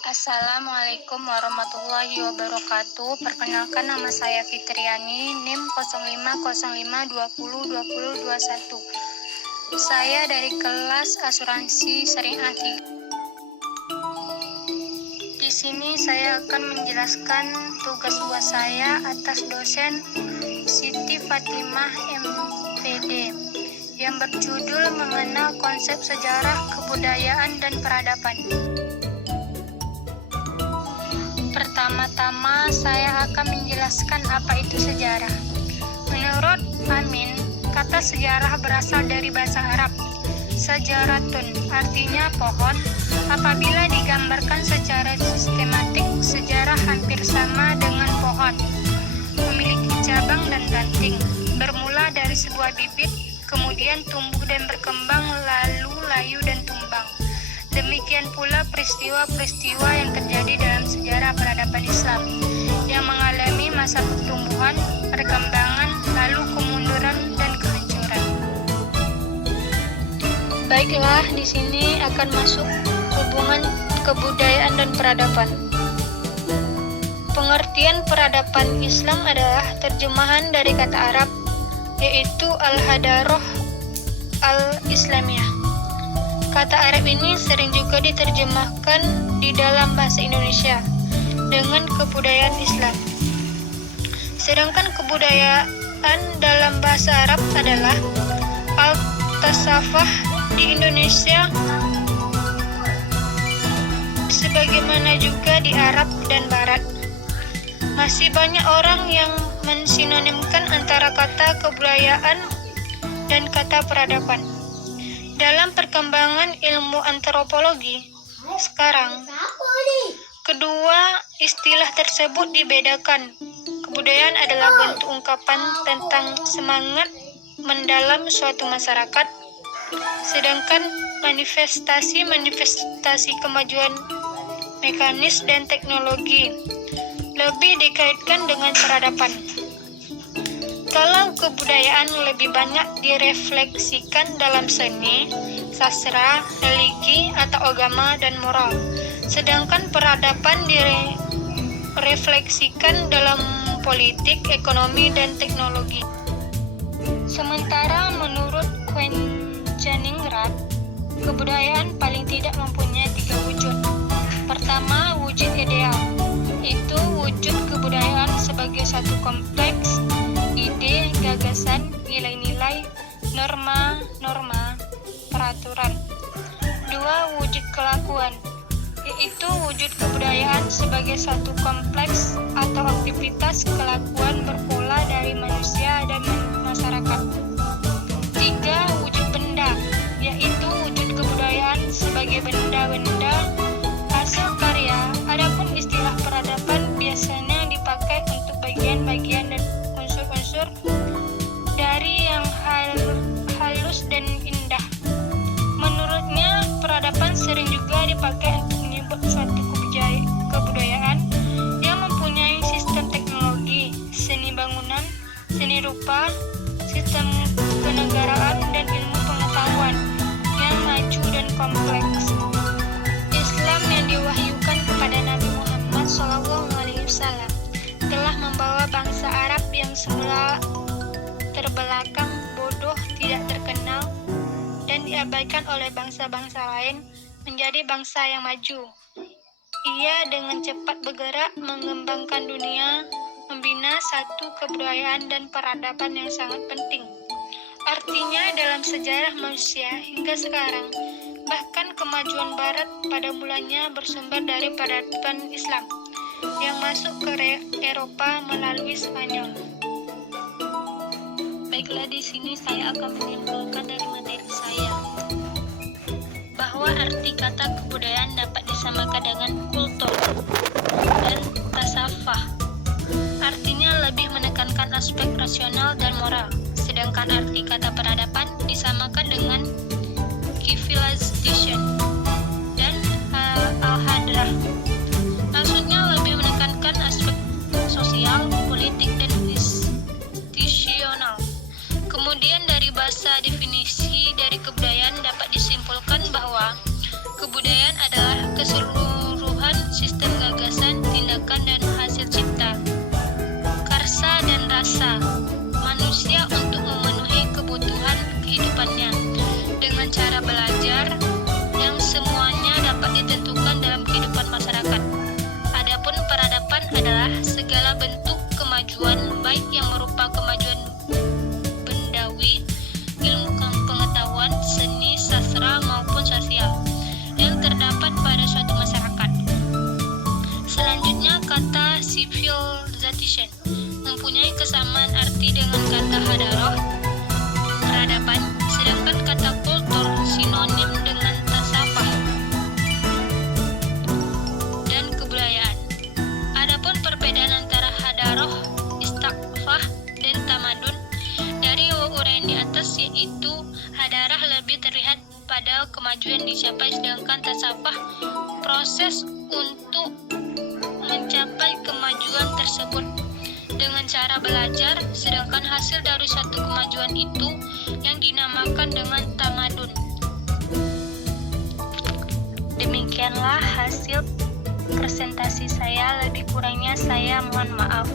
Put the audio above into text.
Assalamualaikum warahmatullahi wabarakatuh. Perkenalkan, nama saya Fitriani, NIM 0505202021. Saya dari kelas Asuransi Syariah 3. Di sini saya akan menjelaskan tugas buat saya atas dosen Siti Fatimah MPD yang berjudul mengenal konsep sejarah, kebudayaan, dan peradaban. Pertama-tama saya akan menjelaskan apa itu sejarah. Menurut Amin, kata sejarah berasal dari bahasa Arab. Sejaratun artinya pohon. Apabila digambarkan secara sistematik, sejarah hampir sama dengan pohon. Memiliki cabang dan ranting. Bermula dari sebuah bibit, kemudian tumbuh dan berkembang, lalu layu dan tumbang. Demikian pula peristiwa-peristiwa yang terjadi dalam sejarah peradaban Islam yang mengalami masa pertumbuhan, perkembangan, lalu kemunduran dan kehancuran. Baiklah, di sini akan masuk hubungan kebudayaan dan peradaban. Pengertian peradaban Islam adalah terjemahan dari kata Arab, yaitu al-hadarah al-islamiyah. Kata Arab ini sering juga diterjemahkan di dalam bahasa Indonesia dengan kebudayaan Islam. Sedangkan kebudayaan dalam bahasa Arab adalah al-tasawwuf di Indonesia, sebagaimana juga di Arab dan Barat. Masih banyak orang yang mensinonimkan antara kata kebudayaan dan kata peradaban. Dalam perkembangan ilmu antropologi sekarang, kedua istilah tersebut dibedakan. Kebudayaan adalah bentuk ungkapan tentang semangat mendalam suatu masyarakat, sedangkan manifestasi kemajuan mekanis dan teknologi lebih dikaitkan dengan peradaban. Kalau kebudayaan lebih banyak direfleksikan dalam seni, sastra, religi, atau agama dan moral, sedangkan peradaban direfleksikan dalam politik, ekonomi, dan teknologi. Sementara menurut Quentingrad, kebudayaan paling tidak mempunyai 3 wujud. Pertama, wujud ideal, itu wujud kebudayaan sebagai satu kompleks ide, gagasan, nilai-nilai, norma-norma, peraturan. 2. Wujud kelakuan, yaitu wujud kebudayaan sebagai satu kompleks atau aktivitas kelakuan berpola dari manusia dan masyarakat. 3. Wujud benda, yaitu wujud kebudayaan sebagai benda-benda hasil karya. Adapun istilah peradaban biasanya dipakai untuk bagian-bagian dan unsur dari yang halus dan indah. Menurutnya, peradaban sering juga dipakai untuk menyebut suatu kebudayaan yang mempunyai sistem teknologi, seni bangunan, seni rupa, sistem kenegaraan, dan ilmu pengetahuan yang maju dan kompleks. Islam yang diwahyukan kepada Nabi Muhammad SAW telah membawa bangsa Arab yang semula terbelakang, bodoh, tidak terkenal, dan diabaikan oleh bangsa-bangsa lain menjadi bangsa yang maju. Ia dengan cepat bergerak mengembangkan dunia, membina satu kebudayaan dan peradaban yang sangat penting. Artinya dalam sejarah manusia hingga sekarang, bahkan kemajuan Barat pada mulanya bersumber dari peradaban Islam yang masuk ke Eropa melalui Spanyol. Baiklah, di sini saya akan menyimpulkan dari materi saya bahwa arti kata kebudayaan dapat disamakan dengan kultur dan tasawuf. Artinya lebih menekankan aspek rasional dan moral, sedangkan arti kata peradaban disamakan dengan civilization dan al-hadrah. Maksudnya lebih menekankan aspek sosial, politik, dan institusional. Kemudian dari bahasa definisi dari kebudayaan dapat disimpulkan bahwa kebudayaan adalah keseluruhan civilization mempunyai kesamaan arti dengan kata hadaroh, peradaban, sedangkan kata kultur sinonim dengan tasawuf dan kebudayaan. Adapun perbedaan antara hadaroh, istiqfah, dan tamadun dari uraian di atas, yaitu hadarah lebih terlihat pada kemajuan dicapai, sedangkan tasawuf proses untuk mencapai kemajuan tersebut dengan cara belajar, sedangkan hasil dari satu kemajuan itu yang dinamakan dengan tamadun. Demikianlah hasil presentasi saya, lebih kurangnya saya mohon maaf.